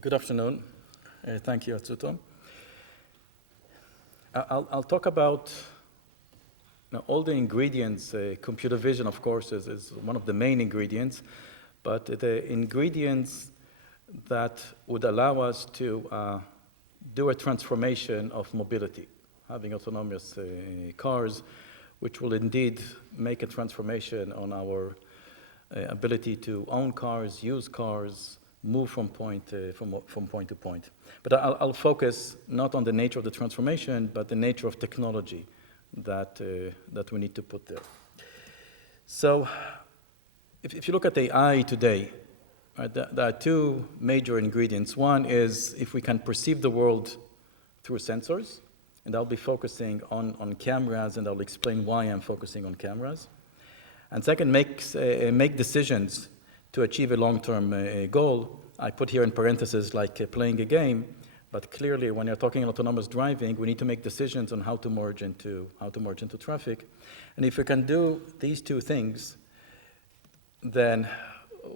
Good afternoon. Thank you, Atsuto. I'll talk about all the ingredients. Computer vision, of course, is one of the main ingredients, but the ingredients that would allow us to do a transformation of mobility, having autonomous cars, which will indeed make a transformation on our ability to own cars, use cars, move from point to point. But I'll focus not on the nature of the transformation, but the nature of technology that we need to put there. So if you look at AI today, right, there are two major ingredients. One is if we can perceive the world through sensors, and I'll be focusing on cameras, and I'll explain why I'm focusing on cameras. And second, make decisions to achieve a long-term goal. I put here in parentheses like playing a game, but clearly when you're talking autonomous driving, we need to make decisions on how to merge into traffic. And if we can do these two things, then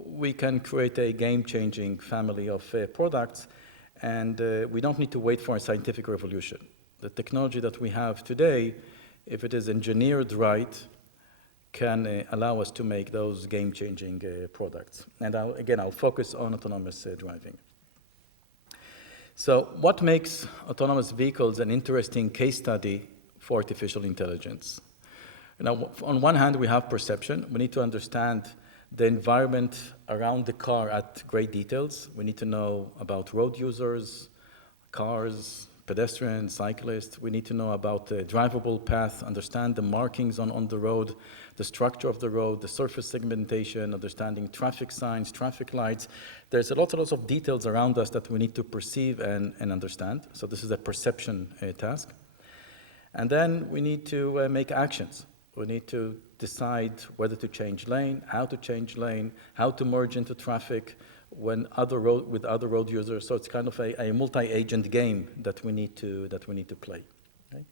we can create a game-changing family of products, and we don't need to wait for a scientific revolution. The technology that we have today, if it is engineered right, can allow us to make those game-changing products. And I'll focus on autonomous driving. So what makes autonomous vehicles an interesting case study for artificial intelligence? Now, on one hand, we have perception. We need to understand the environment around the car at great details. We need to know about road users, cars, pedestrians, cyclists. We need to know about the drivable path, understand the markings on the road, the structure of the road, the surface segmentation, understanding traffic signs, traffic lights. There's lots of details around us that we need to perceive and understand. So this is a perception task. And then we need to make actions. We need to decide whether to change lane, how to merge into traffic, with other road users. So it's kind of a multi-agent game that we need to play. Okay?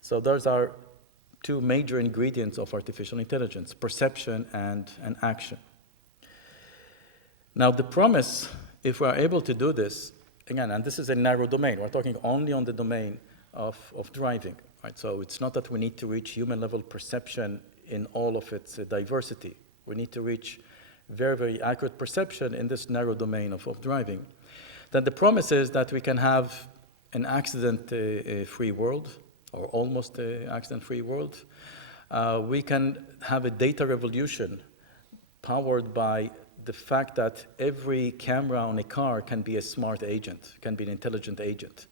So those are two major ingredients of artificial intelligence: perception and action. Now the promise, if we are able to do this, again, and this is a narrow domain, we're talking only on the domain of driving, right? So it's not that we need to reach human level perception in all of its diversity. We need to reach very, very accurate perception in this narrow domain of driving. Then the promise is that we can have an accident-free world, or almost accident-free world. We can have a data revolution powered by the fact that every camera on a car can be a smart agent, can be an intelligent agent.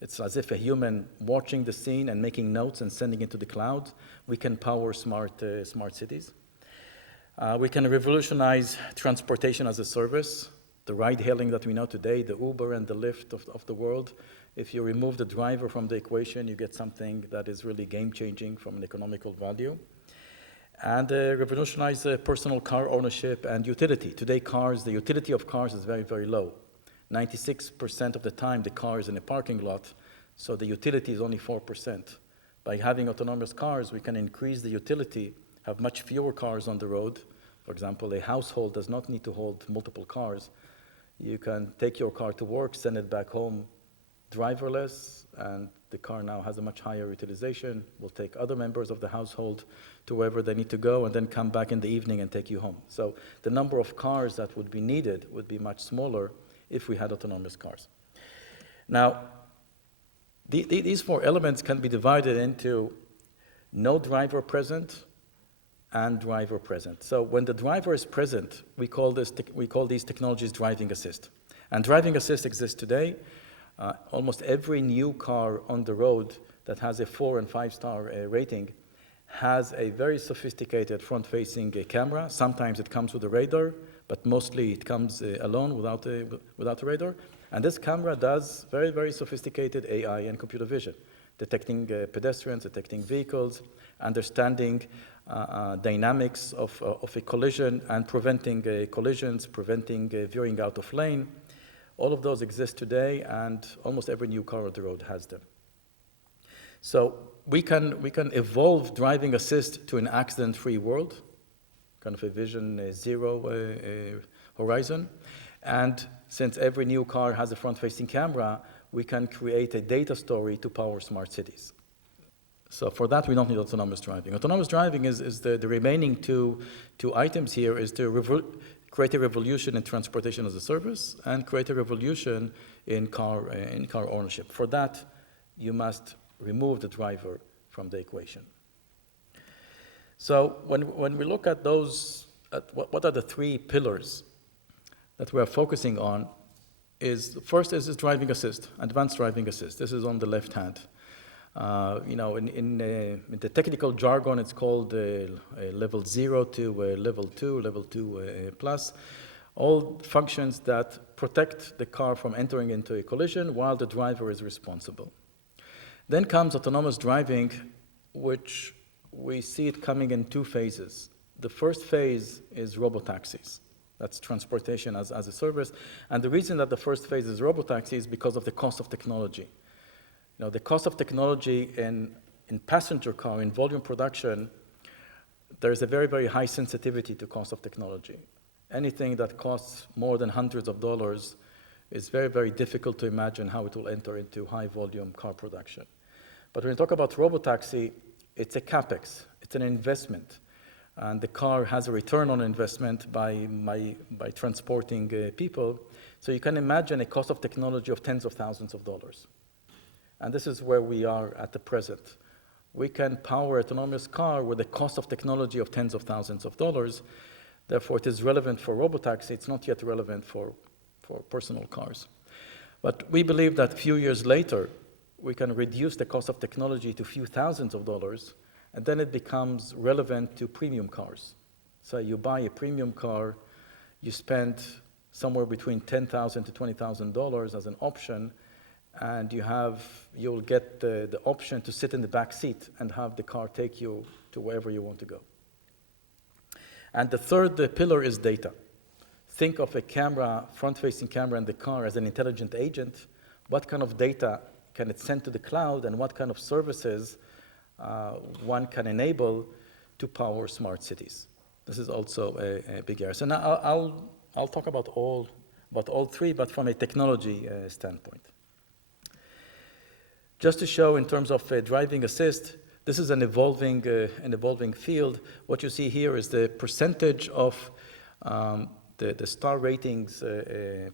It's as if a human watching the scene and making notes and sending it to the cloud. We can power smart cities. We can revolutionize transportation as a service, the ride-hailing that we know today, the Uber and the Lyft of the world. If you remove the driver from the equation, you get something that is really game-changing from an economical value. And revolutionize personal car ownership and utility. Today, the utility of cars is very, very low. 96% of the time, the car is in a parking lot, so the utility is only 4%. By having autonomous cars, we can increase the utility, have much fewer cars on the road. For example, a household does not need to hold multiple cars. You can take your car to work, send it back home driverless, and the car now has a much higher utilization. Will take other members of the household to wherever they need to go, and then come back in the evening and take you home. So the number of cars that would be needed would be much smaller if we had autonomous cars. Now, these four elements can be divided into no driver present and driver present. So when the driver is present, we call these technologies driving assist. And driving assist exists today. Almost every new car on the road that has a 4- and 5-star rating has a very sophisticated front-facing camera. Sometimes it comes with a radar, but mostly it comes alone without a radar. And this camera does very, very sophisticated AI and computer vision, detecting pedestrians, detecting vehicles, understanding dynamics of a collision and preventing collisions, preventing veering out of lane. All of those exist today, and almost every new car on the road has them. So we can evolve driving assist to an accident-free world, kind of a vision zero horizon. And since every new car has a front-facing camera, we can create a data story to power smart cities. So for that, we don't need autonomous driving. Autonomous driving is the remaining two items here is to create a revolution in transportation as a service and create a revolution in car ownership. For that, you must remove the driver from the equation. So when we look at those, what are the three pillars that we are focusing on, first is driving assist, advanced driving assist. This is on the left hand. In the technical jargon, it's called level 0 to level 2 plus. All functions that protect the car from entering into a collision while the driver is responsible. Then comes autonomous driving, which we see it coming in two phases. The first phase is robotaxis. That's transportation as a service. And the reason that the first phase is robotaxi is because of the cost of technology. The cost of technology in passenger car, in volume production, there's a very, very high sensitivity to cost of technology. Anything that costs more than hundreds of dollars is very, very difficult to imagine how it will enter into high volume car production. But when you talk about robotaxi, it's a capex, it's an investment. And the car has a return on investment by transporting people. So you can imagine a cost of technology of tens of thousands of dollars. And this is where we are at the present. We can power autonomous car with a cost of technology of tens of thousands of dollars. Therefore, it is relevant for robotaxi. It's not yet relevant for personal cars. But we believe that a few years later, we can reduce the cost of technology to a few thousands of dollars, and then it becomes relevant to premium cars. So you buy a premium car, you spend somewhere between $10,000 to $20,000 as an option, and you'll get the option to sit in the back seat and have the car take you to wherever you want to go. And the third pillar is data. Think of a front-facing camera in the car as an intelligent agent. What kind of data can it send to the cloud, and what kind of services one can enable to power smart cities? This is also a big area. So now I'll talk about all three, but from a technology standpoint. Just to show in terms of driving assist, this is an evolving field. What you see here is the percentage of the star ratings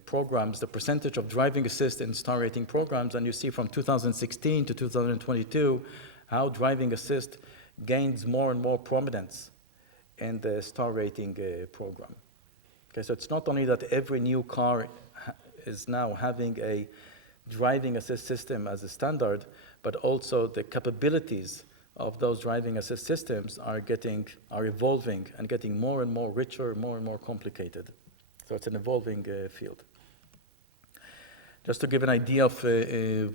programs, the percentage of driving assist in star rating programs, and you see from 2016 to 2022 how driving assist gains more and more prominence in the star rating program. Okay, so it's not only that every new car is now having a driving assist system as a standard, but also the capabilities of those driving assist systems are evolving and getting more and more richer, more and more complicated. So it's an evolving field. Just to give an idea of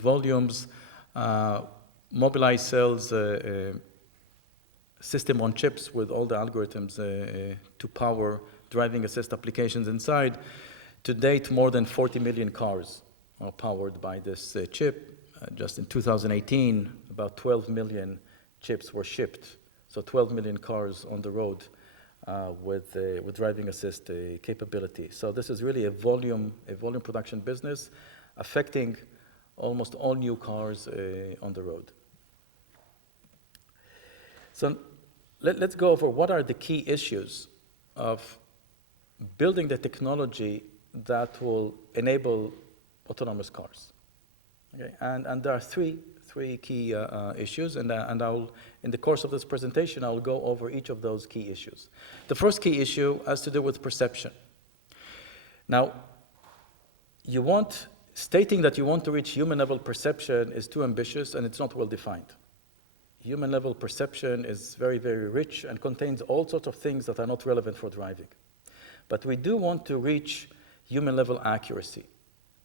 volumes, Mobileye sells system on chips with all the algorithms to power driving assist applications inside. To date, more than 40 million cars are powered by this chip. Just in 2018, about 12 million chips were shipped. So 12 million cars on the road with driving assist capability. So this is really a volume production business affecting almost all new cars on the road. So let's go over what are the key issues of building the technology that will enable autonomous cars. Okay? And there are three key issues, and I'll, in the course of this presentation, I'll go over each of those key issues. The first key issue has to do with perception. Now, stating that you want to reach human-level perception is too ambitious, and it's not well-defined. Human-level perception is very, very rich and contains all sorts of things that are not relevant for driving. But we do want to reach human-level accuracy.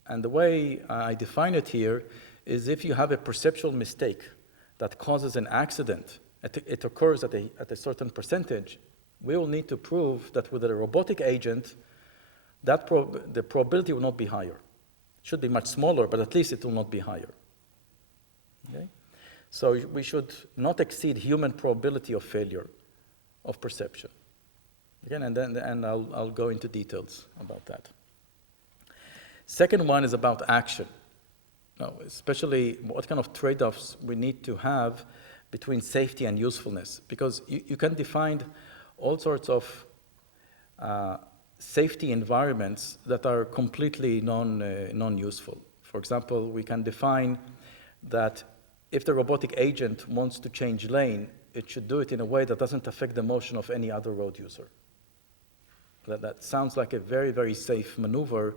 And the way I define it here is if you have a perceptual mistake that causes an accident, it occurs at a certain percentage, we will need to prove that with a robotic agent, the probability will not be higher. It should be much smaller, but at least it will not be higher. Okay? So we should not exceed human probability of failure of perception. Again, and I'll go into details about that. Second one is about action. Now, especially what kind of trade-offs we need to have between safety and usefulness, because you can define all sorts of safety environments that are completely non-useful. For example, we can define that if the robotic agent wants to change lane, it should do it in a way that doesn't affect the motion of any other road user. That sounds like a very, very safe maneuver,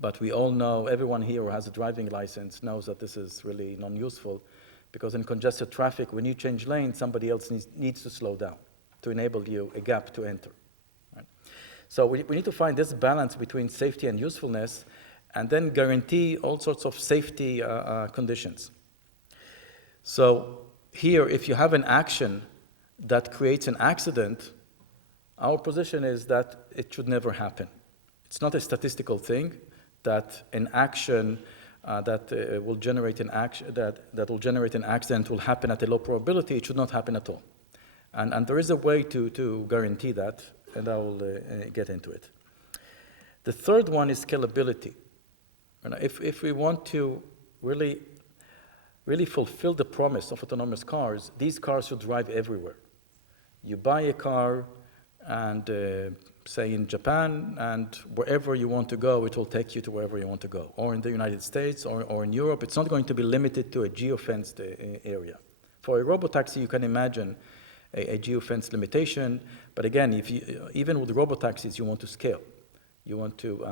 but we all know, everyone here who has a driving license knows that this is really non-useful, because in congested traffic, when you change lane, somebody else needs to slow down to enable you a gap to enter. Right? So we need to find this balance between safety and usefulness, and then guarantee all sorts of safety conditions. So here, if you have an action that creates an accident, our position is that it should never happen. It's not a statistical thing that an action that will generate an action that will generate an accident will happen at a low probability. It should not happen at all, and there is a way to guarantee that, and I will get into it. The third one is scalability. And if we want to really fulfill the promise of autonomous cars, these cars should drive everywhere. You buy a car, and say in Japan, and wherever you want to go, it will take you to wherever you want to go. Or in the United States, or in Europe, it's not going to be limited to a geofenced area. For a robotaxi, you can imagine a geofenced limitation, but again, even with robotaxis, you want to scale. You want to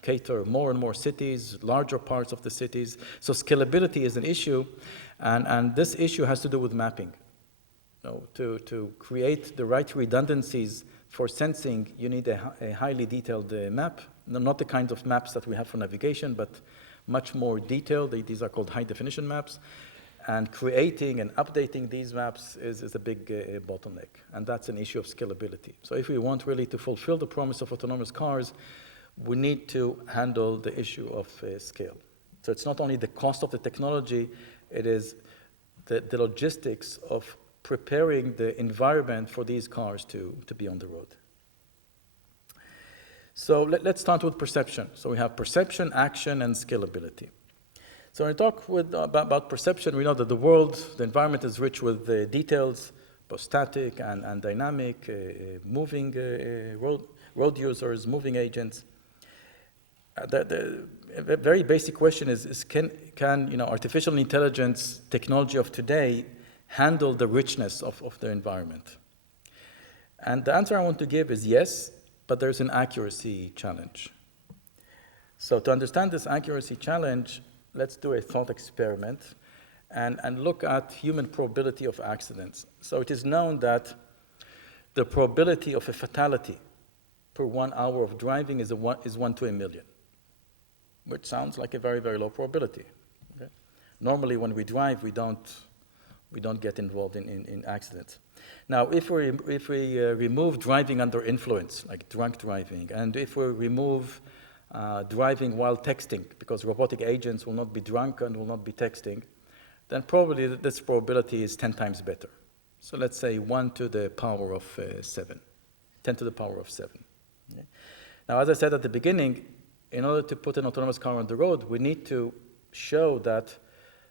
cater more and more cities, larger parts of the cities. So scalability is an issue, and this issue has to do with mapping. To create the right redundancies for sensing, you need a highly detailed map, not the kinds of maps that we have for navigation, but much more detailed. These are called high-definition maps. And creating and updating these maps is a big bottleneck, and that's an issue of scalability. So if we want really to fulfill the promise of autonomous cars, we need to handle the issue of scale. So it's not only the cost of the technology, it is the logistics of preparing the environment for these cars to be on the road. So let's start with perception. So we have perception, action, and scalability. So when we talk about perception, we know that the environment is rich with details, both static and dynamic, moving road users, moving agents. The very basic question is can artificial intelligence technology of today handle the richness of the environment? And the answer I want to give is yes, but there's an accuracy challenge. So to understand this accuracy challenge, let's do a thought experiment and look at human probability of accidents. So it is known that the probability of a fatality per 1 hour of driving is 1 to a million, which sounds like a very, very low probability. Okay? Normally when we drive, we don't get involved in accidents. Now, if we remove driving under influence, like drunk driving, and if we remove driving while texting, because robotic agents will not be drunk and will not be texting, then probably this probability is 10 times better. So let's say 1 to the power of 7, 10 to the power of 7. Okay? Now, as I said at the beginning, in order to put an autonomous car on the road, we need to show that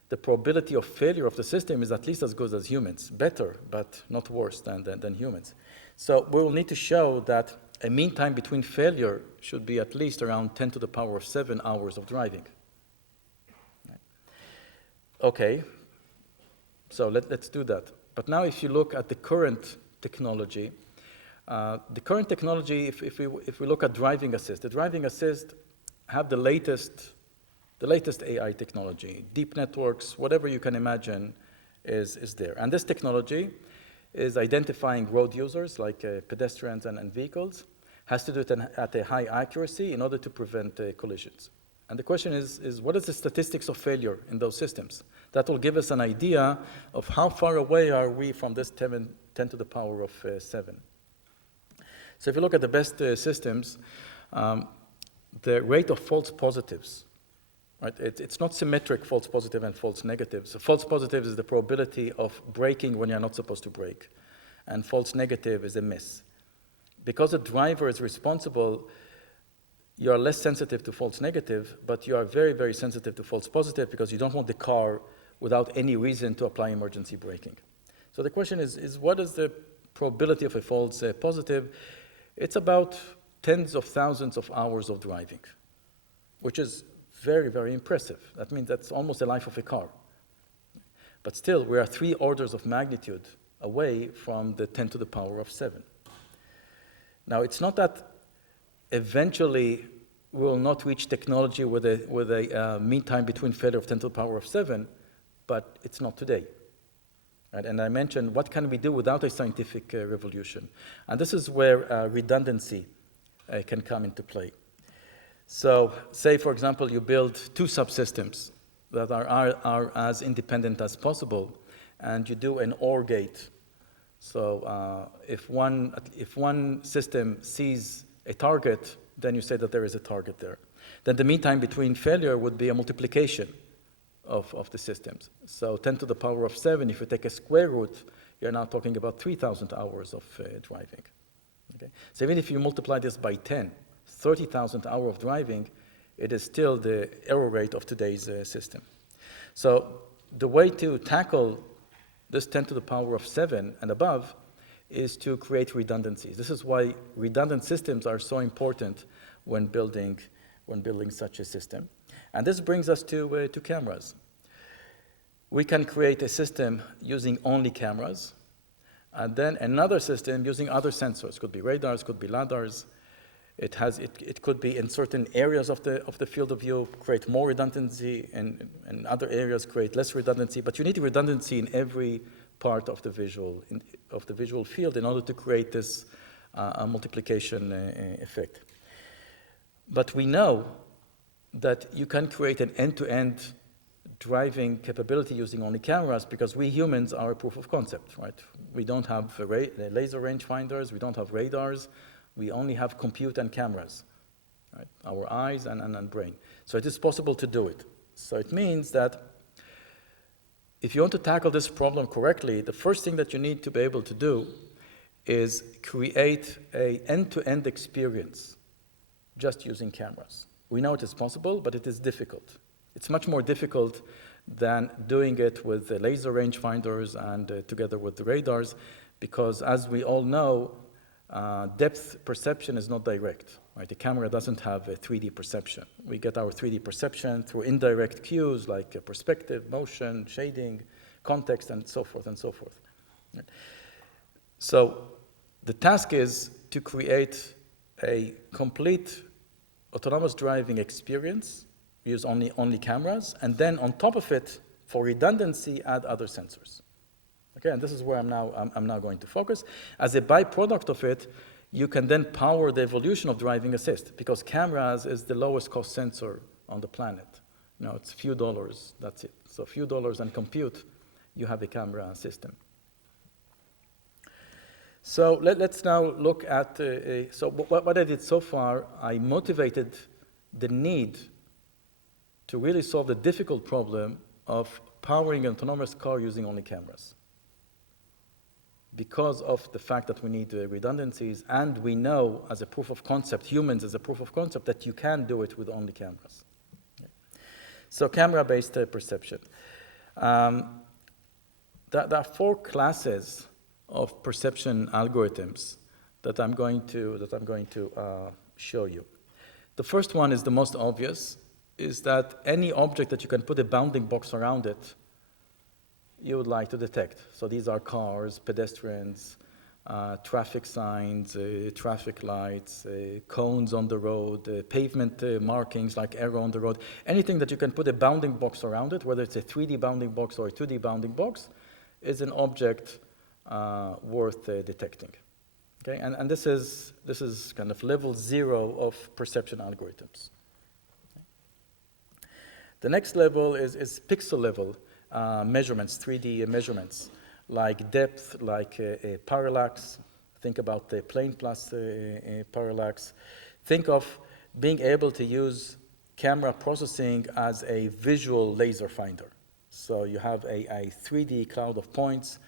the probability of failure of the system is at least as good as humans, better, but not worse than humans. So we will need to show that a mean time between failure should be at least around 10 to the power of 7 hours of driving. Okay, so let's do that. But now if you look at the current technology, if we look at driving assist, the driving assist have the latest AI technology, deep networks, whatever you can imagine is there. And this technology is identifying road users like pedestrians and vehicles, has to do it at a high accuracy in order to prevent collisions. And the question is what is the statistics of failure in those systems? That will give us an idea of how far away are we from this 10 to the power of 7. So if you look at the best systems, the rate of false positives, right? It's not symmetric false positive and false negatives. So false positive is the probability of braking when you're not supposed to brake, and false negative is a miss. Because the driver is responsible, you are less sensitive to false negative, but you are very, very sensitive to false positive because you don't want the car without any reason to apply emergency braking. So the question is what is the probability of a false positive? It's about tens of thousands of hours of driving, which is very, very impressive. That means that's almost the life of a car. But still, we are 3 orders of magnitude away from the 10 to the power of 7. Now, it's not that eventually we will not reach technology with a mean time between failure of 10 to the power of 7, but it's not today. Right? And I mentioned, what can we do without a scientific revolution? And this is where redundancy can come into play. So say, for example, you build 2 subsystems that are as independent as possible, and you do an OR gate. So if one system sees a target, then you say that there is a target there. Then the mean time between failure would be a multiplication of the systems. So 10 to the power of 7, if you take a square root, you're now talking about 3,000 hours of driving. Okay? So even if you multiply this by 10, 30,000 hours of driving, it is still the error rate of today's system. So the way to tackle this 10 to the power of 7 and above is to create redundancies. This is why redundant systems are so important when building such a system. And this brings us to cameras. We can create a system using only cameras, and then another system using other sensors. Could be radars, could be LiDARs. It could be in certain areas of the field of view, create more redundancy, and in other areas create less redundancy. But you need redundancy in every part of the visual field in order to create this multiplication effect. But we know that you can create an end-to-end driving capability using only cameras because we humans are a proof of concept, right? We don't have laser rangefinders, we don't have radars, we only have compute and cameras, right? Our eyes and brain. So it is possible to do it. So it means that if you want to tackle this problem correctly, the first thing that you need to be able to do is create an end-to-end experience just using cameras. We know it is possible, but it is difficult. It's much more difficult than doing it with the laser rangefinders and together with the radars, because as we all know, depth perception is not direct. Right? The camera doesn't have a 3D perception. We get our 3D perception through indirect cues like perspective, motion, shading, context, and so forth and so forth. Right? So the task is to create a complete autonomous driving experience, use only cameras, and then on top of it, for redundancy, add other sensors. Okay, and this is where I'm now going to focus. As a byproduct of it, you can then power the evolution of driving assist, because cameras is the lowest cost sensor on the planet. You know, it's a few dollars, that's it. So a few dollars and compute, you have a camera system. So let's now look at, so what I did so far, I motivated the need to really solve the difficult problem of powering an autonomous car using only cameras, because of the fact that we need redundancies, and we know as a proof of concept, humans as a proof of concept, that you can do it with only cameras. Okay. So camera-based perception. There are 4 classes of perception algorithms that I'm going to show you. The first one is the most obvious, is that any object that you can put a bounding box around it, you would like to detect. So these are cars, pedestrians, traffic signs, traffic lights, cones on the road, pavement markings like arrow on the road. Anything that you can put a bounding box around it, whether it's a 3D bounding box or a 2D bounding box, is an object worth detecting. Okay, and this is kind of level 0 of perception algorithms. Okay. The next level is pixel level measurements, 3D measurements, like depth, like parallax. Think about the plane plus parallax. Think of being able to use camera processing as a visual laser finder. So you have a 3D cloud of points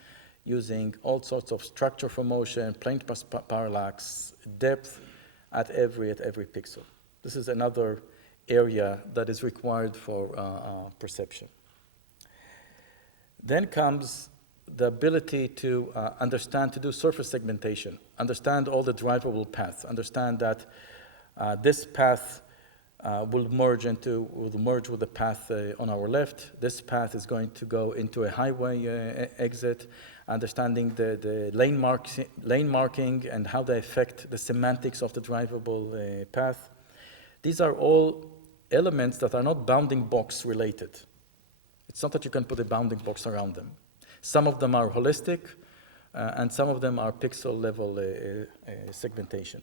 using all sorts of structure for motion, plane plus parallax, depth at every pixel. This is another area that is required for perception. Then comes the ability to understand, to do surface segmentation, understand all the drivable paths, understand that this path will merge with the path on our left. This path is going to go into a highway exit, understanding the lane marking and how they affect the semantics of the drivable path. These are all elements that are not bounding box related. It's not that you can put a bounding box around them. Some of them are holistic, and some of them are pixel level segmentation.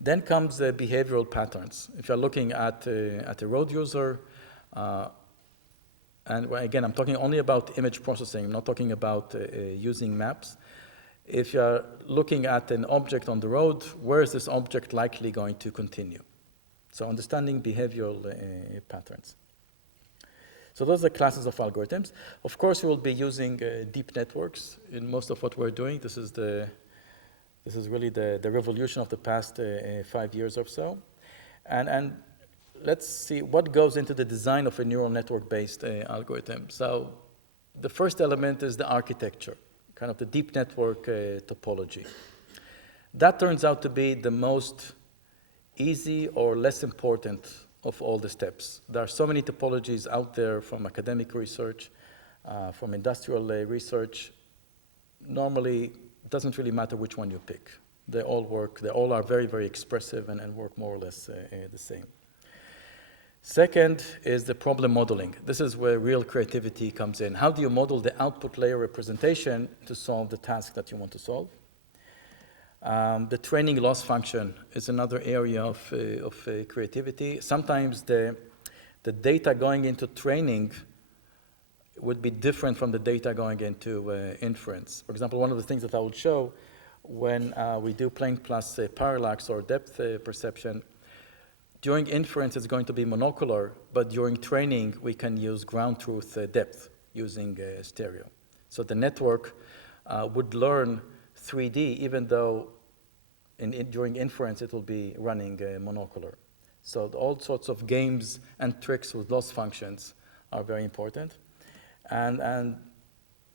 Then comes the behavioral patterns. If you're looking at a road user, and again, I'm talking only about image processing, I'm not talking about using maps. If you're looking at an object on the road, where is this object likely going to continue? So understanding behavioral patterns. So those are classes of algorithms. Of course, we will be using deep networks in most of what we're doing. This is really the revolution of the past 5 years or so. And let's see what goes into the design of a neural network-based algorithm. So the first element is the architecture, kind of the deep network topology. That turns out to be the most easy or less important of all the steps. There are so many topologies out there from academic research, from industrial research. Normally, it doesn't really matter which one you pick. They all work, they all are very, very expressive and work more or less the same. Second is the problem modeling. This is where real creativity comes in. How do you model the output layer representation to solve the task that you want to solve? The training loss function is another area of creativity. Sometimes the data going into training would be different from the data going into inference. For example, one of the things that I will show when we do plane plus parallax or depth perception, during inference it's going to be monocular, but during training we can use ground truth depth using stereo. So the network would learn 3D, even though during inference it will be running monocular. So all sorts of games and tricks with loss functions are very important. And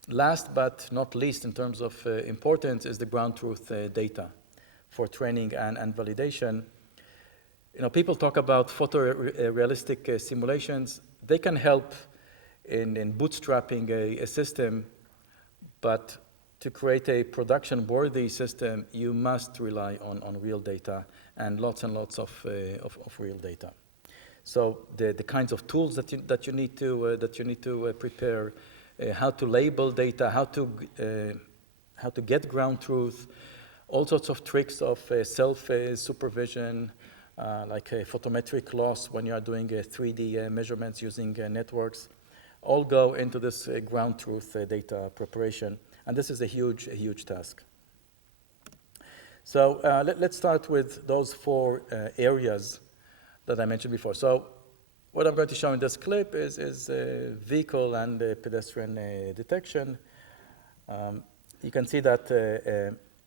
last but not least in terms of importance is the ground truth data for training and validation. You know, people talk about photorealistic simulations. They can help in bootstrapping a system, but to create a production-worthy system, you must rely on real data and lots of real data. So the kinds of tools that you need to prepare, how to label data, how to get ground truth, all sorts of tricks of self-supervision, like a photometric loss when you are doing 3D measurements using networks, all go into this ground truth data preparation. And this is a huge task. So let's start with those 4 areas that I mentioned before. So what I'm going to show in this clip is vehicle and pedestrian detection. You can see that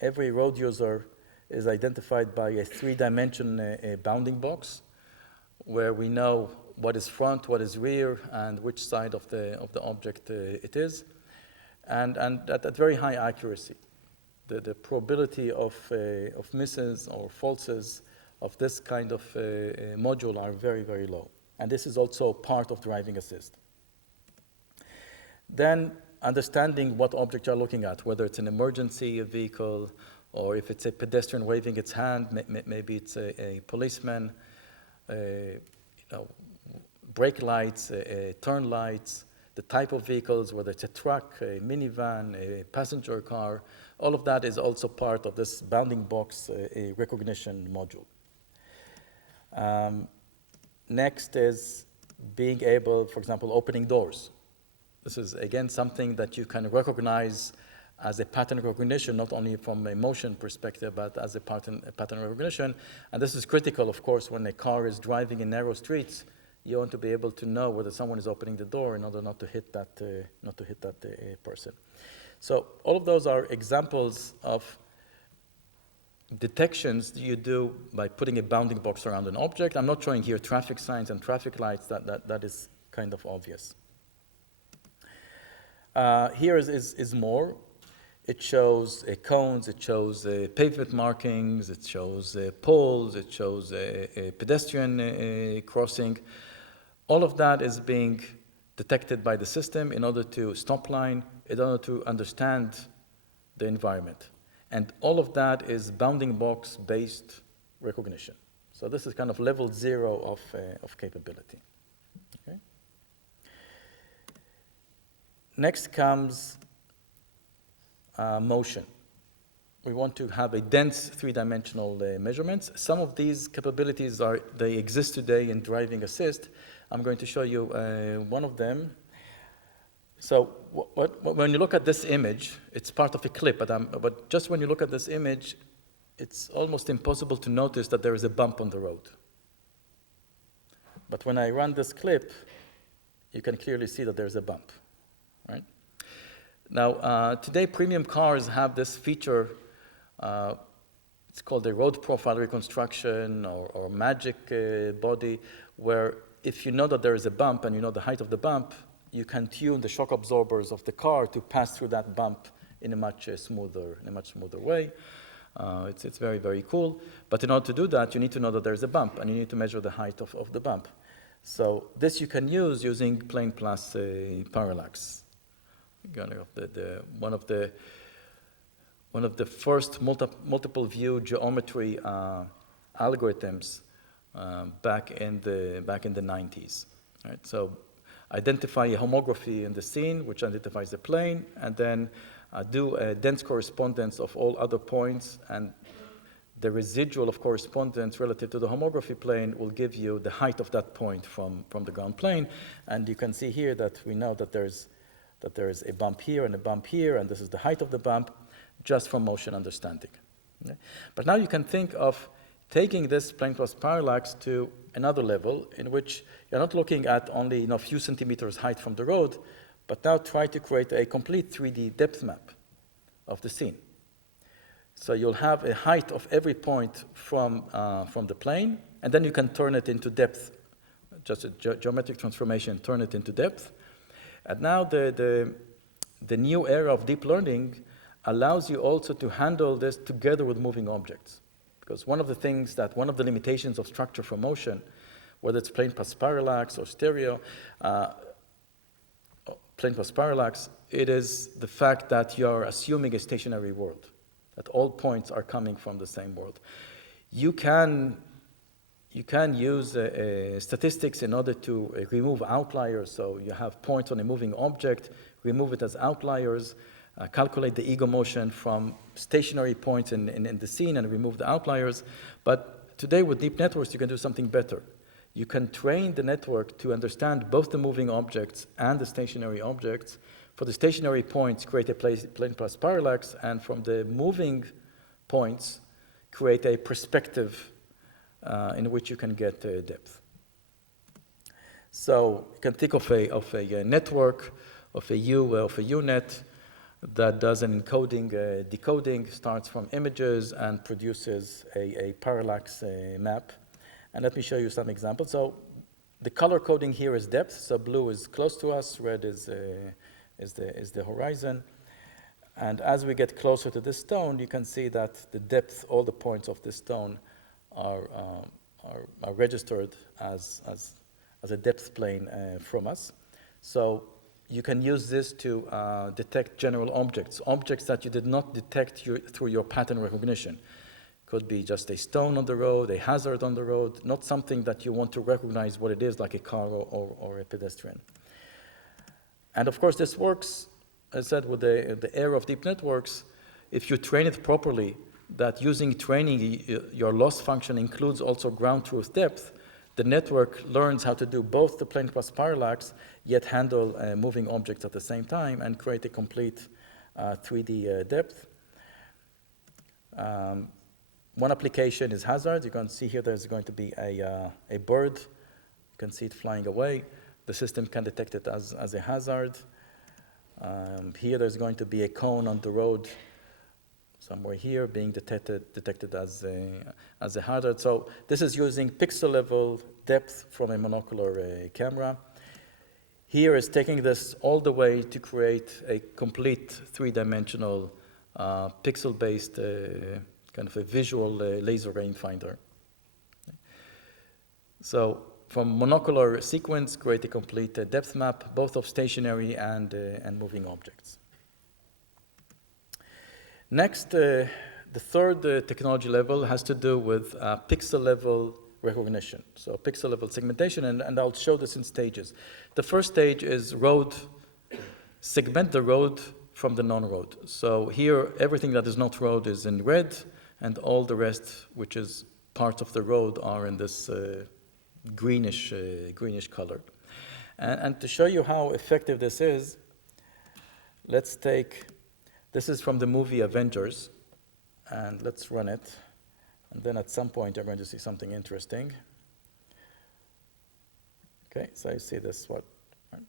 every road user is identified by a 3-dimension bounding box, where we know what is front, what is rear, and which side of the object it is. And at very high accuracy. The probability of misses or falses of this kind of module are very, very low. And this is also part of driving assist. Then understanding what object you're looking at, whether it's an emergency vehicle, or if it's a pedestrian waving its hand, maybe it's a policeman, brake lights, turn lights, the type of vehicles, whether it's a truck, a minivan, a passenger car, all of that is also part of this bounding box recognition module. Next is being able, for example, opening doors. This is, again, something that you can recognize as a pattern recognition, not only from a motion perspective, but as a pattern recognition. And this is critical, of course, when a car is driving in narrow streets. You want to be able to know whether someone is opening the door in order not to hit that person. So all of those are examples of detections you do by putting a bounding box around an object. I'm not showing here traffic signs and traffic lights. That is kind of obvious. Here is more. It shows cones, it shows pavement markings, it shows poles, it shows a pedestrian crossing. All of that is being detected by the system in order to stop line, in order to understand the environment. And all of that is bounding box-based recognition. So this is kind of level 0 of capability. Okay. Next comes motion. We want to have a dense three-dimensional measurements. Some of these capabilities they exist today in driving assist. I'm going to show you one of them. So when you look at this image, it's part of a clip, but just when you look at this image, it's almost impossible to notice that there is a bump on the road. But when I run this clip, you can clearly see that there's a bump, right? Now, today premium cars have this feature, it's called a road profile reconstruction or magic body, where if you know that there is a bump and you know the height of the bump, you can tune the shock absorbers of the car to pass through that bump in a much smoother way. It's very, very cool. But in order to do that, you need to know that there's a bump, and you need to measure the height of the bump. So this you can use using plane plus parallax. One of the first multiple view geometry algorithms back in the 90s. Right? So identify a homography in the scene, which identifies the plane, and then do a dense correspondence of all other points, and the residual of correspondence relative to the homography plane will give you the height of that point from the ground plane. And you can see here that we know that there is a bump here and a bump here, and this is the height of the bump, just from motion understanding. Okay? But now you can think of taking this plane plus parallax to another level in which you're not looking at only a few centimeters height from the road, but now try to create a complete 3D depth map of the scene. So you'll have a height of every point from the plane, and then you can turn it into depth, just a geometric transformation, turn it into depth. And now the new era of deep learning allows you also to handle this together with moving objects. Because one of the limitations of structure for motion, whether it's plane plus parallax or stereo, plane plus parallax, it is the fact that you're assuming a stationary world, that all points are coming from the same world. You can use statistics in order to remove outliers. So you have points on a moving object, remove it as outliers, calculate the ego motion from stationary points in the scene and remove the outliers. But today with deep networks, you can do something better. You can train the network to understand both the moving objects and the stationary objects. For the stationary points, create a plane plus parallax, and from the moving points, create a perspective in which you can get depth. So you can think of a network, of a U-net that does an encoding, decoding, starts from images and produces a parallax map. And let me show you some examples. So the color coding here is depth. So blue is close to us, red is the horizon. And as we get closer to this stone, you can see that the depth, all the points of this stone are registered as a depth plane from us. So you can use this to detect general objects that you did not detect through your pattern recognition. Could be just a stone on the road, a hazard on the road, not something that you want to recognize what it is, like a car or a pedestrian. And of course, this works, as I said, with the era of deep networks. If you train it properly, that using training, your loss function includes also ground truth depth, the network learns how to do both the plane plus parallax, yet handle moving objects at the same time and create a complete 3D depth. One application is hazard. You can see here there's going to be a bird. You can see it flying away. The system can detect it as a hazard. Here there's going to be a cone on the road. somewhere here being detected as a hazard. So this is using pixel level depth from a monocular camera. Here is taking this all the way to create a complete three-dimensional pixel-based kind of a visual laser rangefinder. So from monocular sequence, create a complete depth map, both of stationary and moving objects. Next, the third technology level has to do with pixel level recognition. So pixel level segmentation, and I'll show this in stages. The first stage is segment the road from the non-road. So here, everything that is not road is in red, and all the rest, which is part of the road, are in this greenish color. And to show you how effective this is, let's take, this is from the movie Avengers, and let's run it. And then at some point, you're going to see something interesting. Okay, so you see this, what? Right.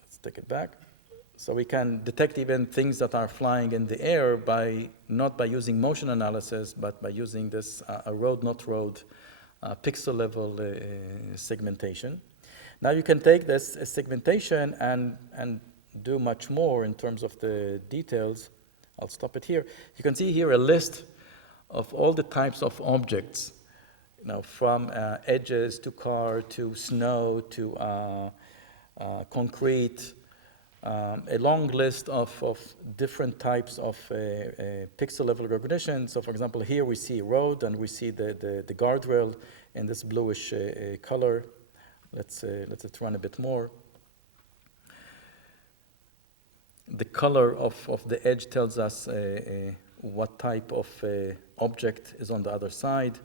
Let's take it back. So we can detect even things that are flying in the air not by using motion analysis, but by using this a road, not road, pixel level segmentation. Now you can take this segmentation and do much more in terms of the details. I'll stop it here. You can see here a list of all the types of objects, from edges to car to snow to concrete, a long list of different types of pixel level recognition. So for example, here we see road and we see the guardrail in this bluish color. Let's run a bit more. The color of the edge tells us what type of object is on the other side.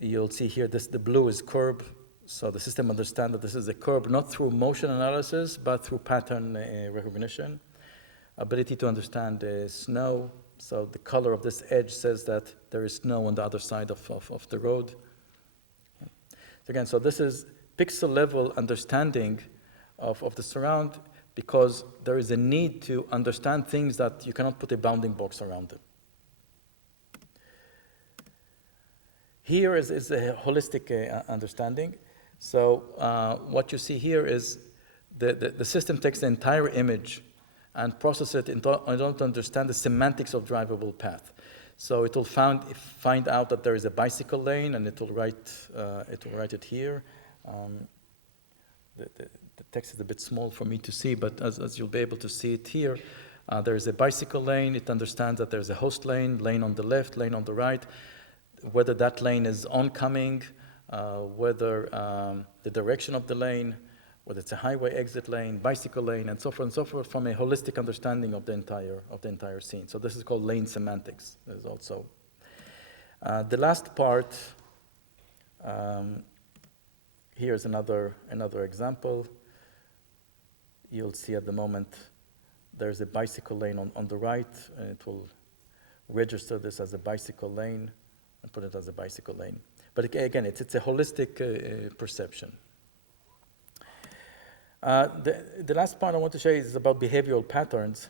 You'll see here the blue is curb. So the system understands that this is a curb, not through motion analysis, but through pattern recognition. Ability to understand snow. So the color of this edge says that there is snow on the other side of the road. So again, so this is pixel level understanding of the surround, because there is a need to understand things that you cannot put a bounding box around them. Here is a holistic understanding. So what you see here is the system takes the entire image and processes it in order to understand the semantics of drivable path. So it will find out that there is a bicycle lane, and it will write it here. The text is a bit small for me to see, but as you'll be able to see it here, there is a bicycle lane. It understands that there's a host lane on the left, lane on the right, whether that lane is oncoming, whether the direction of the lane, whether it's a highway exit lane, bicycle lane, and so forth, from a holistic understanding of the entire scene. So this is called lane semantics. There's also the last part. Here's another example. You'll see at the moment there's a bicycle lane on the right, and it will register this as a bicycle lane and put it as a bicycle lane. But again, it's a holistic perception. The last part I want to show you is about behavioral patterns.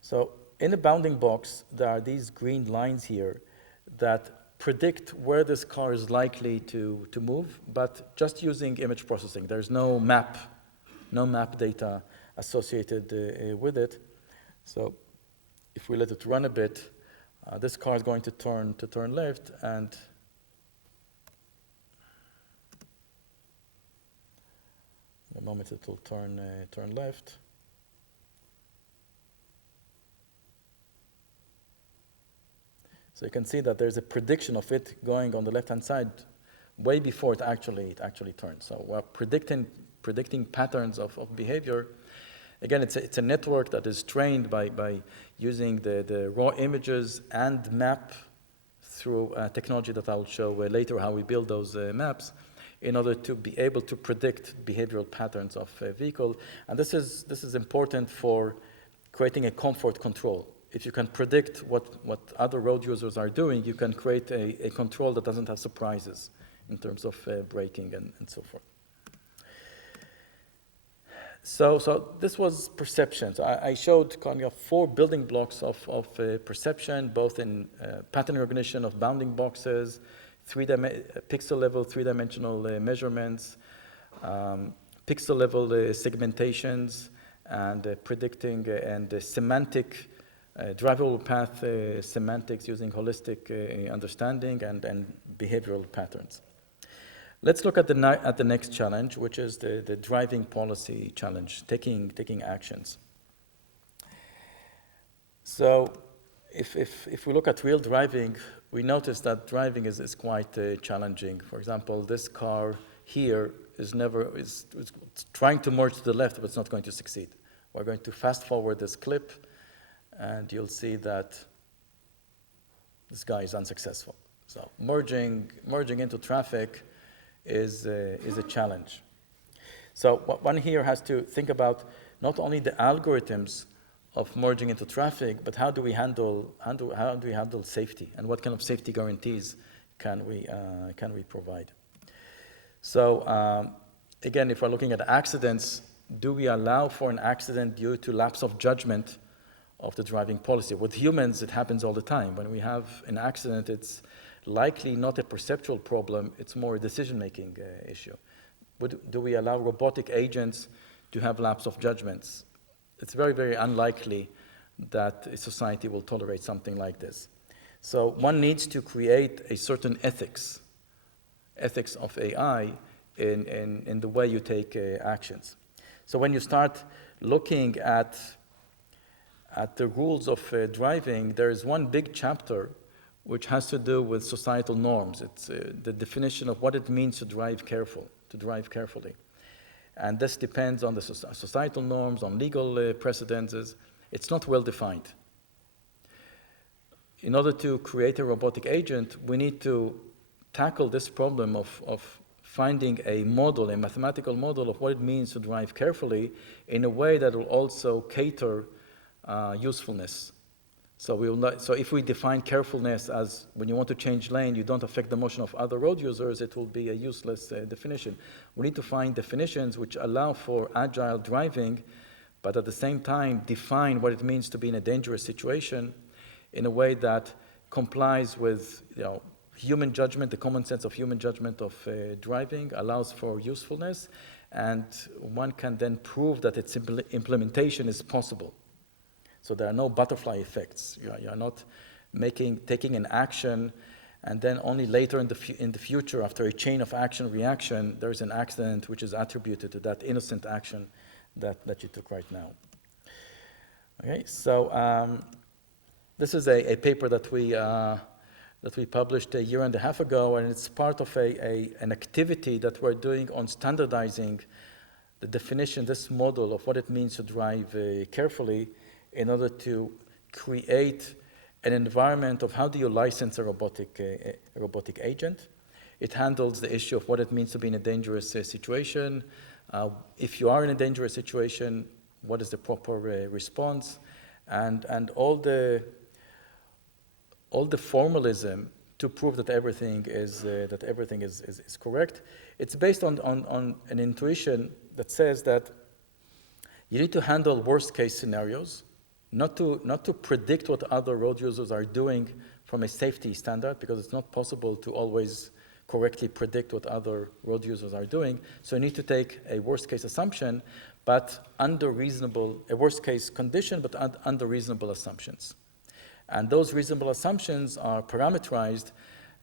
So in a bounding box, there are these green lines here that predict where this car is likely to move, but just using image processing. There's no map data associated with it. So if we let it run a bit, this car is going to turn left, and in a moment it will turn left. So you can see that there's a prediction of it going on the left-hand side way before it actually turns. So we're predicting patterns of behavior. Again, it's a network that is trained by using the raw images and map through technology that I'll show later how we build those maps in order to be able to predict behavioral patterns of a vehicle. And this is important for creating a comfort control. If you can predict what other road users are doing, you can create a control that doesn't have surprises in terms of braking and so forth. So this was perception. So I showed kind of 4 building blocks of perception, both in pattern recognition of bounding boxes, pixel level 3-dimensional measurements, pixel level segmentations, and predicting and semantic drivable path semantics using holistic understanding and behavioral patterns. Let's look at the next challenge, which is the driving policy challenge, taking actions. So if we look at real driving, we notice that driving is quite challenging. For example, this car here is trying to merge to the left, but it's not going to succeed. We're going to fast forward this clip, and you'll see that this guy is unsuccessful. So merging into traffic is a challenge. So one here has to think about not only the algorithms of merging into traffic, but how do we handle safety, and what kind of safety guarantees can we provide? So again, if we're looking at accidents, do we allow for an accident due to lapse of judgment of the driving policy? With humans, it happens all the time. When we have an accident, it's likely not a perceptual problem, it's more a decision-making issue. Do we allow robotic agents to have lapse of judgments? It's very, very unlikely that a society will tolerate something like this. So one needs to create a certain ethics of AI in the way you take actions. So when you start looking at the rules of driving, there is one big chapter which has to do with societal norms. It's the definition of what it means to drive carefully. And this depends on the societal norms, on legal precedences. It's not well defined. In order to create a robotic agent, we need to tackle this problem of finding a mathematical model of what it means to drive carefully in a way that will also cater usefulness. So if we define carefulness as when you want to change lane, you don't affect the motion of other road users, it will be a useless definition. We need to find definitions which allow for agile driving, but at the same time define what it means to be in a dangerous situation in a way that complies with human judgment, the common sense of human judgment of driving, allows for usefulness, and one can then prove that its implementation is possible. So there are no butterfly effects. You're not taking an action, and then only later in the future, after a chain of action-reaction, there is an accident which is attributed to that innocent action that you took right now. Okay, so this is a paper that we published 1.5 years ago, and it's part of an activity that we're doing on standardizing the definition, this model of what it means to drive carefully, in order to create an environment of how do you license a robotic agent. It handles the issue of what it means to be in a dangerous situation. If you are in a dangerous situation, what is the proper response? And all the formalism to prove that everything is correct. It's based on an intuition that says that you need to handle worst case scenarios, not to predict what other road users are doing from a safety standard, because it's not possible to always correctly predict what other road users are doing. So you need to take a worst case assumption, but a worst case condition, but under reasonable assumptions. And those reasonable assumptions are parameterized,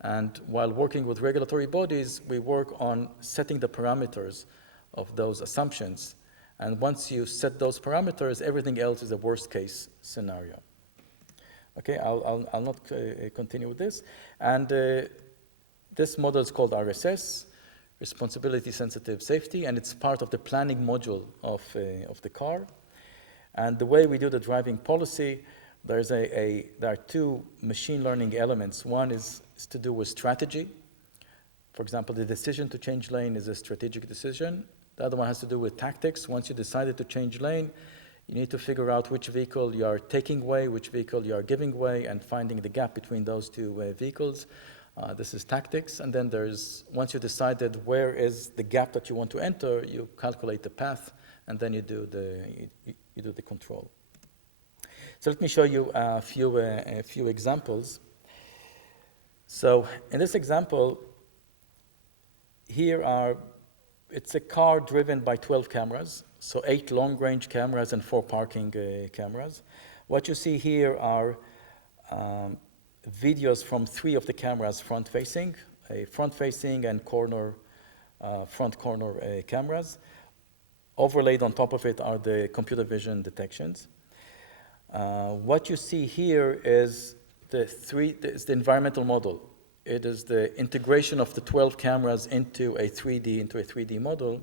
and while working with regulatory bodies, we work on setting the parameters of those assumptions. And once you set those parameters, everything else is a worst case scenario. Okay, I'll not continue with this. And this model is called RSS, Responsibility Sensitive Safety, and it's part of the planning module of the car. And the way we do the driving policy, there are 2 machine learning elements. One is to do with strategy. For example, the decision to change lane is a strategic decision. The other one has to do with tactics. Once you decided to change lane, you need to figure out which vehicle you are taking way, which vehicle you are giving way, and finding the gap between those 2 vehicles. This is tactics. And then once you decided where is the gap that you want to enter, you calculate the path and then you do the control. So let me show you a few examples. So in this example, it's a car driven by 12 cameras, so 8 long-range cameras and 4 parking cameras. What you see here are videos from 3 of the cameras front-facing and front corner cameras. Overlaid on top of it are the computer vision detections. What you see here is the environmental model. It is the integration of the 12 cameras into a 3D model.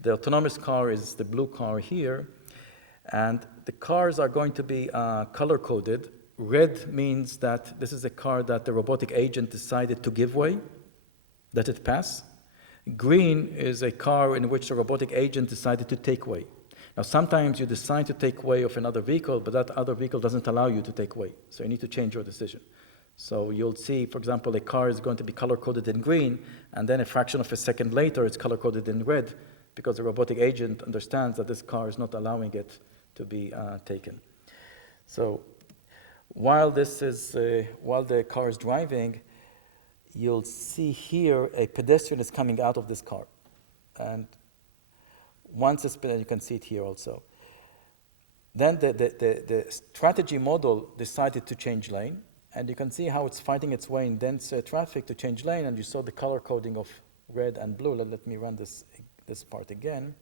The autonomous car is the blue car here, and the cars are going to be color-coded. Red means that this is a car that the robotic agent decided to give way, let it pass. Green is a car in which the robotic agent decided to take way. Now, sometimes you decide to take way of another vehicle, but that other vehicle doesn't allow you to take way, so you need to change your decision. So you'll see, for example, a car is going to be color-coded in green, and then a fraction of a second later, it's color-coded in red, because the robotic agent understands that this car is not allowing it to be taken. So while the car is driving, you'll see here a pedestrian is coming out of this car. And once it's been, you can see it here also. Then the strategy model decided to change lane, and you can see how it's fighting its way in dense traffic to change lane, and you saw the color coding of red and blue. Let me run this part again.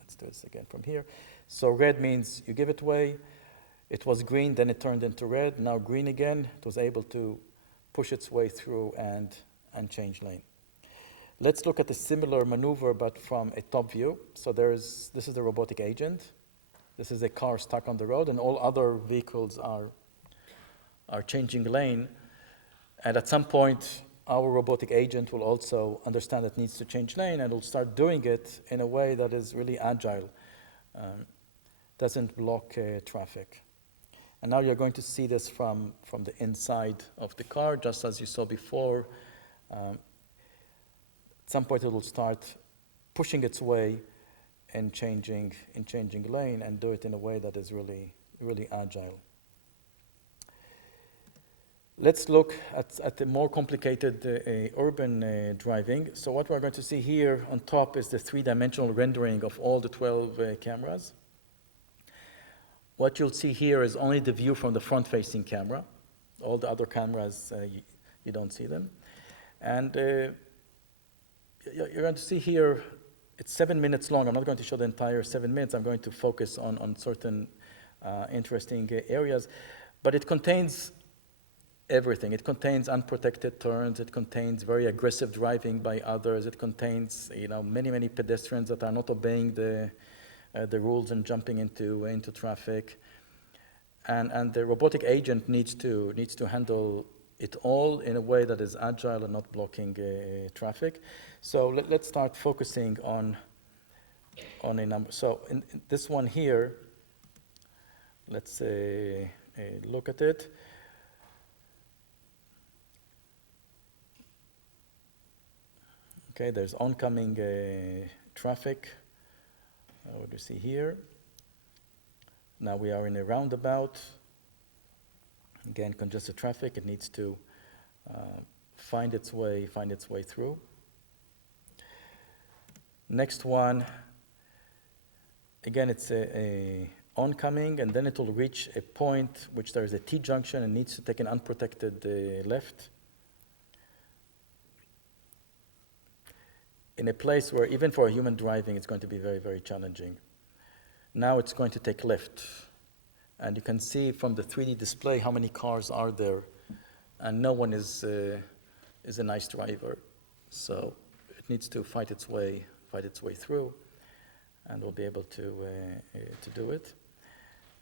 Let's do this again from here. So red means you give it way. It was green, then it turned into red. Now green again. It was able to push its way through and change lane. Let's look at a similar maneuver, but from a top view. So this is the robotic agent. This is a car stuck on the road, and all other vehicles are changing lane. And at some point, our robotic agent will also understand it needs to change lane, and will start doing it in a way that is really agile, doesn't block traffic. And now you're going to see this from the inside of the car, just as you saw before. At some point, it will start pushing its way in changing lane, and do it in a way that is really, really agile. Let's look at the more complicated urban driving. So what we're going to see here on top is the 3-dimensional rendering of all the 12 cameras. What you'll see here is only the view from the front-facing camera. All the other cameras, you don't see them. And you're going to see here, it's 7 minutes long. I'm not going to show the entire 7 minutes. I'm going to focus on certain interesting areas. But it contains everything. It contains unprotected turns. It contains very aggressive driving by others. It contains, many pedestrians that are not obeying the rules and jumping into traffic. And the robotic agent needs to handle it all in a way that is agile and not blocking traffic. So let's start focusing on a number. So in this one here, let's look at it. Okay, there's oncoming traffic. What do you see here? Now we are in a roundabout. Again, congested traffic. It needs to find its way through. Next one. Again, it's a oncoming, and then it will reach a point which there is a T-junction and needs to take an unprotected left. In a place where even for a human driving, it's going to be very, very challenging. Now it's going to take left. And you can see from the 3D display how many cars are there. And no one is a nice driver. So it needs to fight its way through. And we'll be able to do it.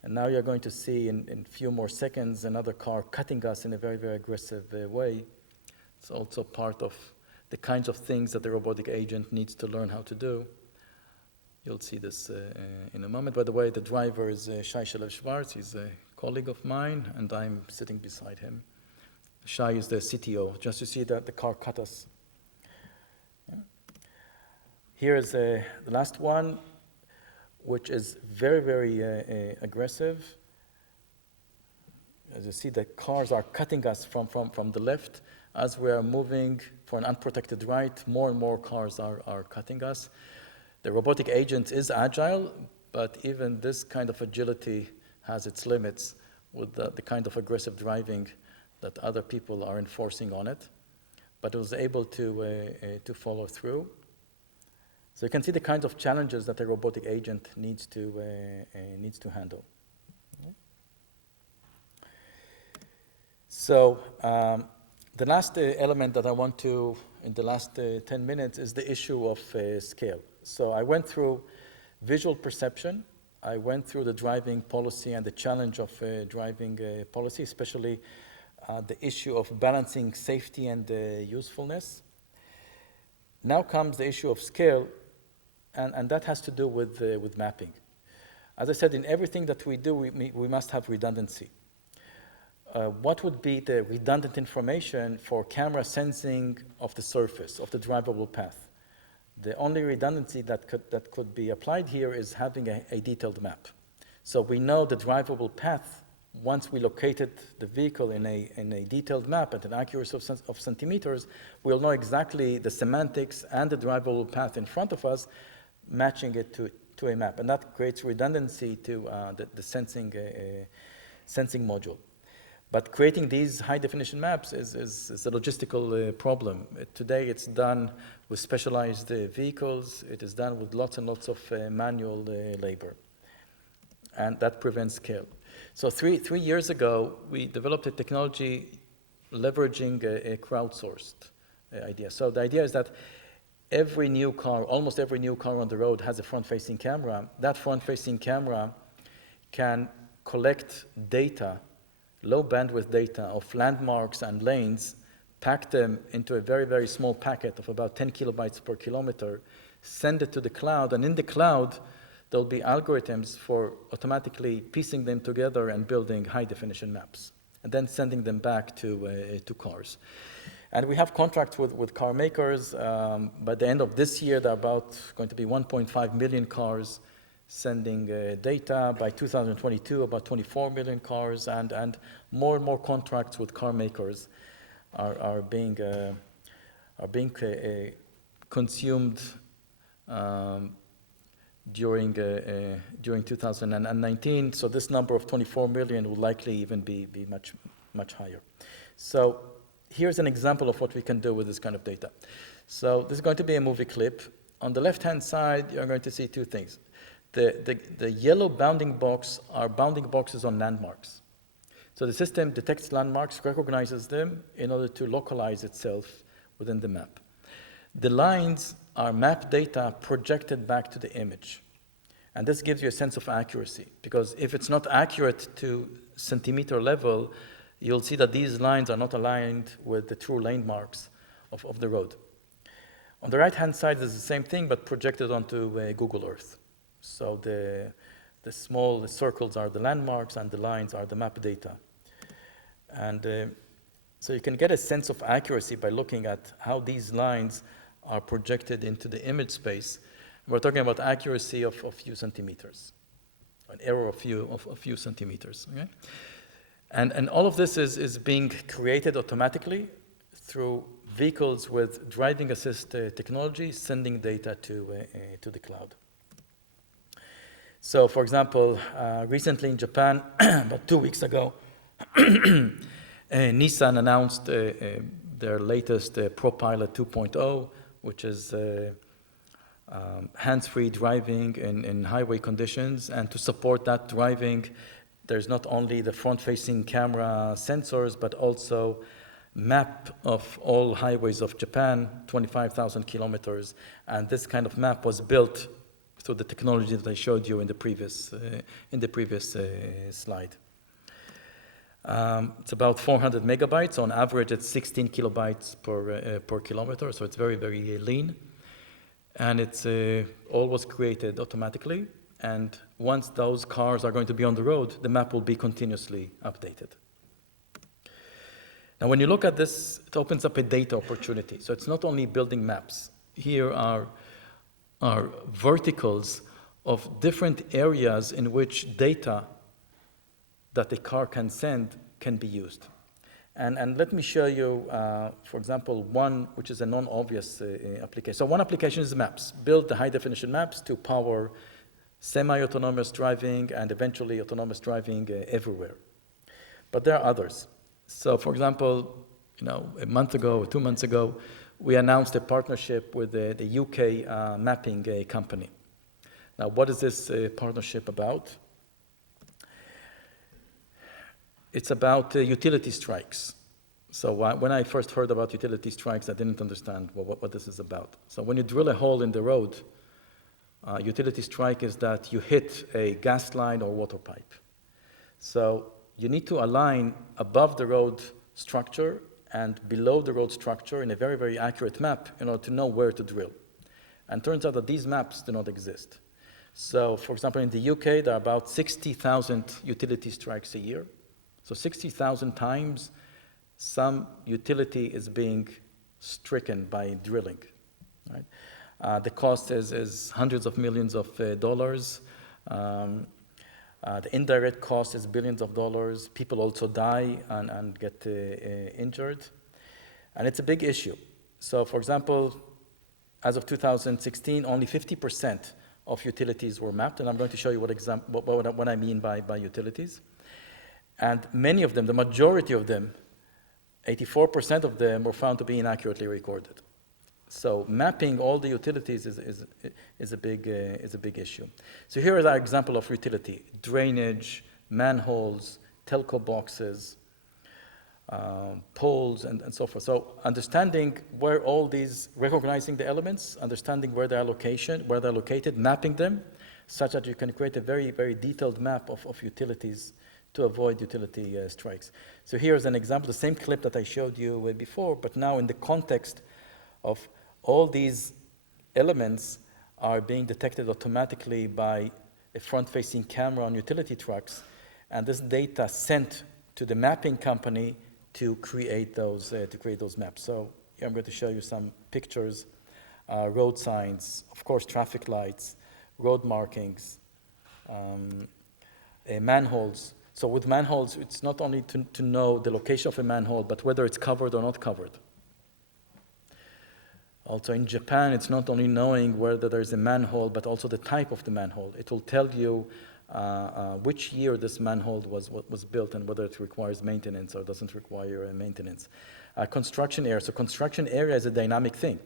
And now you're going to see in a few more seconds another car cutting us in a very, very aggressive way. It's also part of the kinds of things that the robotic agent needs to learn how to do. You'll see this in a moment. By the way, the driver is Shai Shalev-Schwartz. He's a colleague of mine, and I'm sitting beside him. Shai is the CTO, just to see that the car cut us. Yeah. Here is the last one. which is very, very aggressive. As you see, the cars are cutting us from the left. As we are moving for an unprotected right, more and more cars are cutting us. The robotic agent is agile, but even this kind of agility has its limits with the kind of aggressive driving that other people are enforcing on it. But it was able to follow through. So you can see the kinds of challenges that a robotic agent needs to handle. So the last element that I want to, in the last 10 minutes, is the issue of scale. So I went through visual perception. I went through the driving policy and the challenge of driving policy, especially the issue of balancing safety and usefulness. Now comes the issue of scale, and that has to do with mapping. As I said, in everything that we do, we must have redundancy. What would be the redundant information for camera sensing of the surface, of the drivable path? The only redundancy that could be applied here is having a detailed map. So we know the drivable path once we located the vehicle in a detailed map at an accuracy of centimeters. We'll know exactly the semantics and the drivable path in front of us, matching it to a map. And that creates redundancy to the sensing module. But creating these high-definition maps is a logistical problem. Today, it's done with specialized vehicles. It is done with lots and lots of manual labor. And that prevents scale. So three years ago, we developed a technology leveraging a crowdsourced idea. So the idea is that every new car, almost every new car on the road has a front-facing camera. That front-facing camera can collect data, low bandwidth data of landmarks and lanes, pack them into a very, very small packet of about 10 kilobytes per kilometer, send it to the cloud, and in the cloud, there'll be algorithms for automatically piecing them together and building high-definition maps, and then sending them back to cars. And we have contracts with car makers. By the end of this year, there are going to be 1.5 million cars sending data. By 2022, about 24 million cars, and more contracts with car makers are being consumed during 2019. So this number of 24 million will likely even be much higher. So here's an example of what we can do with this kind of data. So this is going to be a movie clip. On the left-hand side, you're going to see two things. The yellow bounding box are bounding boxes on landmarks. So the system detects landmarks, recognizes them in order to localize itself within the map. The lines are map data projected back to the image. And this gives you a sense of accuracy, because if it's not accurate to centimeter level, you'll see that these lines are not aligned with the true landmarks of the road. On the right-hand side, there's the same thing, but projected onto Google Earth. So the small circles are the landmarks, and the lines are the map data. And so you can get a sense of accuracy by looking at how these lines are projected into the image space. We're talking about accuracy of a few centimeters, an error of a few centimeters. Okay? And all of this is being created automatically through vehicles with driving assist technology sending data to the cloud. So, for example, recently in Japan, about 2 weeks ago, Nissan announced their latest ProPilot 2.0, which is hands-free driving in highway conditions. And to support that driving, there's not only the front-facing camera sensors, but also map of all highways of Japan, 25,000 kilometers. And this kind of map was built through the technology that I showed you in the previous slide. It's about 400 megabytes. On average, it's 16 kilobytes per kilometer, so it's very, very lean. And it's all was created automatically. And once those cars are going to be on the road, the map will be continuously updated. Now, when you look at this, it opens up a data opportunity. So it's not only building maps. Here are verticals of different areas in which data that a car can send can be used. And let me show you, for example, one which is a non-obvious application. So one application is maps. Build the high-definition maps to power semi-autonomous driving and eventually autonomous driving everywhere. But there are others. So for example, a month ago or 2 months ago, we announced a partnership with the UK mapping company. Now, what is this partnership about? It's about utility strikes. So when I first heard about utility strikes, I didn't understand what this is about. So when you drill a hole in the road, utility strike is that you hit a gas line or water pipe. So you need to align above the road structure and below the road structure in a very, very accurate map in order to know where to drill. And it turns out that these maps do not exist. So, for example, in the UK, there are about 60,000 utility strikes a year. So 60,000 times some utility is being stricken by drilling. Right? The cost is hundreds of millions of dollars. The indirect cost is billions of dollars. People also die and get injured. And it's a big issue. So, for example, as of 2016, only 50% of utilities were mapped, and I'm going to show you what I mean by utilities. And many of them, the majority of them, 84% of them were found to be inaccurately recorded. So mapping all the utilities is a big issue. So here is our example of utility: drainage, manholes, telco boxes, poles, and so forth. So understanding where all these, recognizing the elements, understanding where they're located, mapping them, such that you can create a very, very detailed map of utilities to avoid utility strikes. So here's an example, the same clip that I showed you before, but now in the context of all these elements are being detected automatically by a front-facing camera on utility trucks, and this data sent to the mapping company to create those maps. So here I'm going to show you some pictures, road signs, of course traffic lights, road markings, manholes. So with manholes, it's not only to know the location of a manhole, but whether it's covered or not covered. Also in Japan, it's not only knowing whether there's a manhole, but also the type of the manhole. It will tell you which year this manhole was built and whether it requires maintenance or doesn't require maintenance. Construction area. So construction area is a dynamic thing.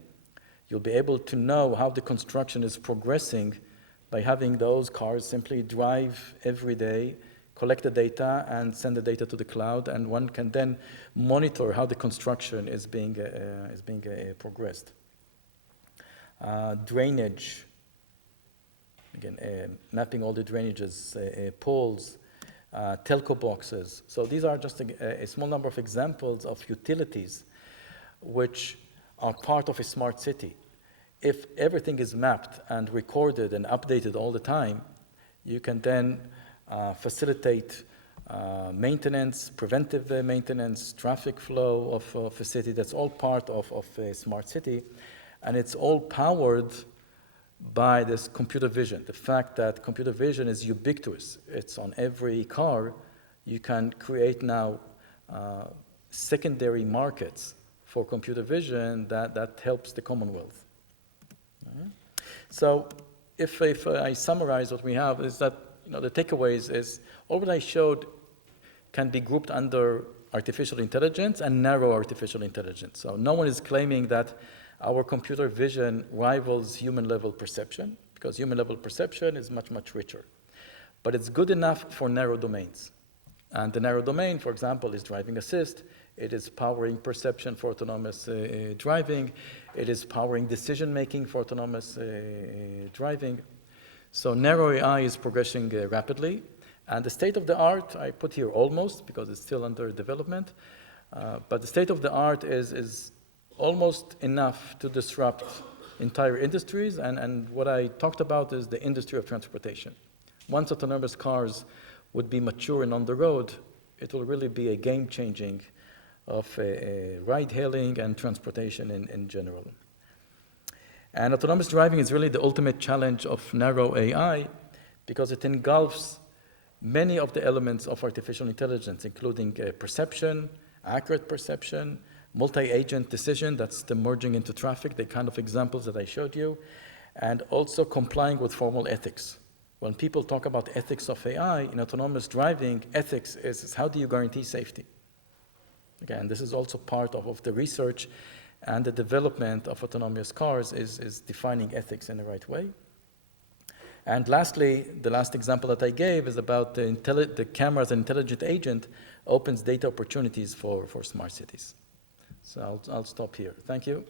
You'll be able to know how the construction is progressing by having those cars simply drive every day, collect the data, and send the data to the cloud, and one can then monitor how the construction is being progressed. Drainage, again, mapping all the drainages, poles, telco boxes. So these are just a small number of examples of utilities which are part of a smart city. If everything is mapped and recorded and updated all the time, you can then facilitate maintenance, preventive maintenance, traffic flow of a city. That's all part of a smart city. And it's all powered by this computer vision. The fact that computer vision is ubiquitous. It's on every car. You can create now secondary markets for computer vision that helps the Commonwealth. Right. So if I summarize what we have is that the takeaways is all what I showed can be grouped under artificial intelligence and narrow artificial intelligence. So no one is claiming that our computer vision rivals human-level perception, because human-level perception is much, much richer. But it's good enough for narrow domains. And the narrow domain, for example, is driving assist. It is powering perception for autonomous driving. It is powering decision-making for autonomous driving. So narrow AI is progressing rapidly. And the state of the art, I put here almost, because it's still under development, but the state of the art is almost enough to disrupt entire industries, and what I talked about is the industry of transportation. Once autonomous cars would be mature and on the road, it will really be a game-changing of ride-hailing and transportation in general. And autonomous driving is really the ultimate challenge of narrow AI because it engulfs many of the elements of artificial intelligence, including perception, accurate perception, multi-agent decision, that's the merging into traffic, the kind of examples that I showed you, and also complying with formal ethics. When people talk about ethics of AI, in autonomous driving, ethics is how do you guarantee safety? Again, this is also part of the research and the development of autonomous cars is defining ethics in the right way. And lastly, the last example that I gave is about the camera as an intelligent agent opens data opportunities for smart cities. So I'll stop here. Thank you.